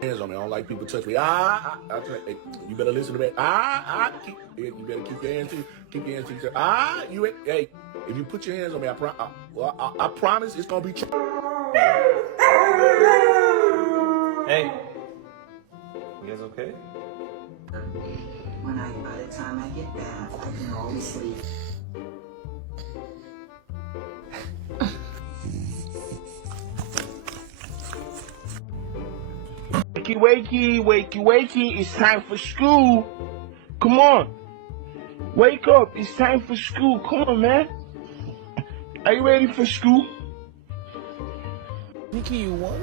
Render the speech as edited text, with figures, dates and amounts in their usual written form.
hands on me. I don't like people touch me. Hey, you better listen to me. You better keep your hands to yourself. Hey, if you put your hands on me, I promise it's gonna be. Hey, you guys okay? By the time I get back, I can always sleep. Wakey, it's time for school. Come on. Wake up, it's time for school. Come on, man. Are you ready for school? Nikki, you want?